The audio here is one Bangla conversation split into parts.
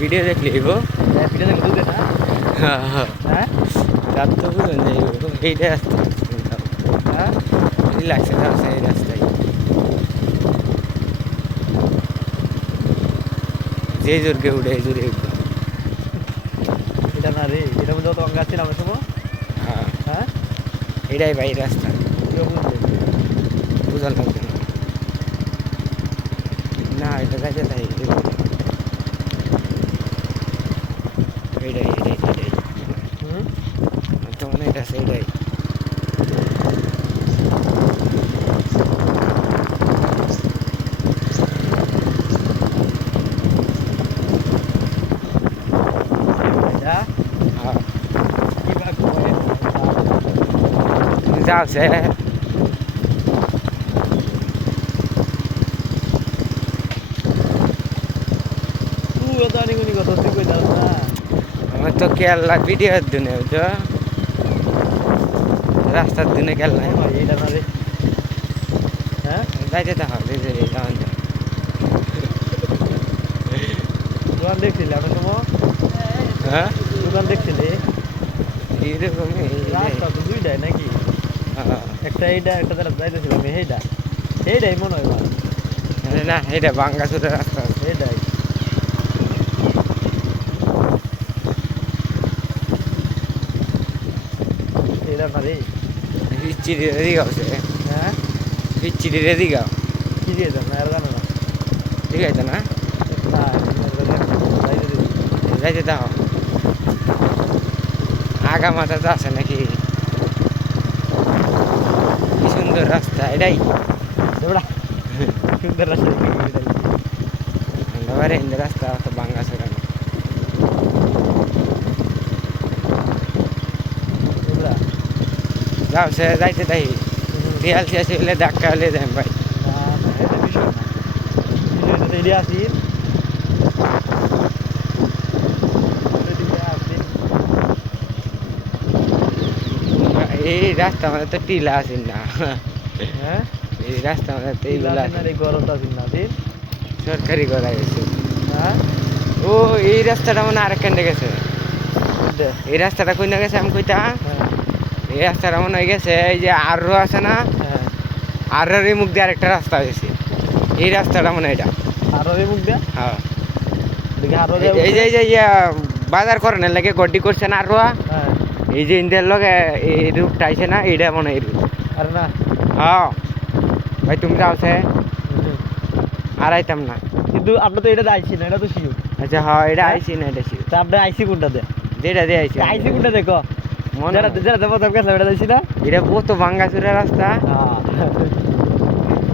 ভিডিও দেখলে গো ভিডিও দেখে বুঝবে না। হ্যাঁ হ্যাঁ হ্যাঁ রাত তো বুঝুন যাই এইটাই রাস্তা হ্যাঁ লাগছে যাচ্ছে এই রাস্তায় যে জোরকে উঠে এই জোরে উঠবো এটা না রে, এটা মধ্যে তো অঙ্গ আসছিল আমার সময়। হ্যাঁ হ্যাঁ এটাই ভাই রাস্তা কেউ বুঝবে বুঝার লাগবে না এটা যাইতে তাই এইটাই এইটাই এইটাই হুম তো মানে এটা সেইটাই এটা হ্যাঁ কি বা করে যাচ্ছে তুই এত আনিগুনি কথা তুই কই যাস না। আমার তো কেরালা ভিডিওর দিনে বুঝছো রাস্তার দিনে কেরালা মনে হয় এটা না রে। হ্যাঁ যাইতে তো হবে যে যাওয়ান দোকান দেখছিলি আমার সময়। হ্যাঁ দোকান দেখছিলি এইরকমই রাস্তা তো দুইটাই নাকি? হ্যাঁ একটা এইটা একটা তারা যাইতেছিলাম এইটা এইটাই মনে হয় ভালো না এটা বাঙ্গাসুরের রাস্তা এইটাই এটা না রে। পিচ্চিরি দিগাও সে হ্যাঁ পিচ্চিরি দিগাও কি দিয়ে যান না আর জানো না। ঠিক আছে না না যাইতে দিবি যাইতে দাও আগা মাথা তো আছে নাকি কি সুন্দর রাস্তা এটাই দেবড়া সুন্দর রাস্তা এবারে হিন্দু রাস্তা তো বাঙ্গাসুর দেবড়া যাও সে যাইতে তাই রিয়াল শেষ হলে ধাক্কা হলে যাই ভাই না না এটা বিষয় না বিষয়টা তো এদিকে আসিস এদিকে আসিস এই রাস্তা আমাদের তো টিলা আছে না হ্যাঁ এই রাস্তা আমাদের তো এইগুলো না রে গরমটা আসিস না দিন সরকারি করা গেছে হ্যাঁ ও এই রাস্তাটা মানে আরেকখানে গেছে দে এই রাস্তাটা কই না গেছে আমি কইতা হ্যাঁ এই রাস্তাটা মনে হয়ে গেছে এই যে আরো আছে না হ্যাঁ আরোর এই মুখ দিয়ে আরেকটা রাস্তা গেছে এই রাস্তাটা মনে হয় এটা আরো রে মুখ দে হ্যাঁ দেখি আরো এই যে এই যে বাজার করেন লাগে গড্ডি করছে না আরো হ্যাঁ এই যে ইন্ডিয়ার লগে এই রুটটা আইছে না এইটা মনে হয় এই রুট আরে না হ্যাঁ ভাই তুমি যাও সে আর আইতাম না কিন্তু আমরা তো এটা আইছি না এটা তো শিওর আচ্ছা হ্যাঁ এটা আইছি না এটা ছিল তা আমরা আইসি কোনটা দে যেটা দিয়ে আইছি আইসি কোনটা দেখো মনে যারা হয়। যারা প্রথম গেছে এটা আইসি না এটা কত ভাঙ্গাচুরা রাস্তা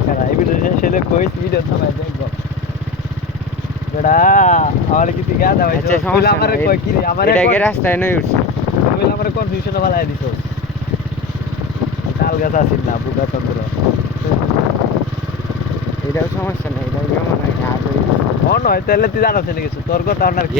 হ্যাঁ এই ভিডিও শেষে কইস ভিডিও তো ভাই দেখো বেড়া আমার কি ঠিক আছে ভাই আচ্ছা সমস্যা আমার নাই। কই কি রে আমার এটা কি রাস্তায় নই উঠছে তুমি আমার কনফিউশন বালাই দিছো তাল গাছ আসিস না বুকা চন্দ্র এটাও সমস্যা নেই এটা যেমন মন হয় তাহলে তুই জানাস না কিছু তোর কথা আর কি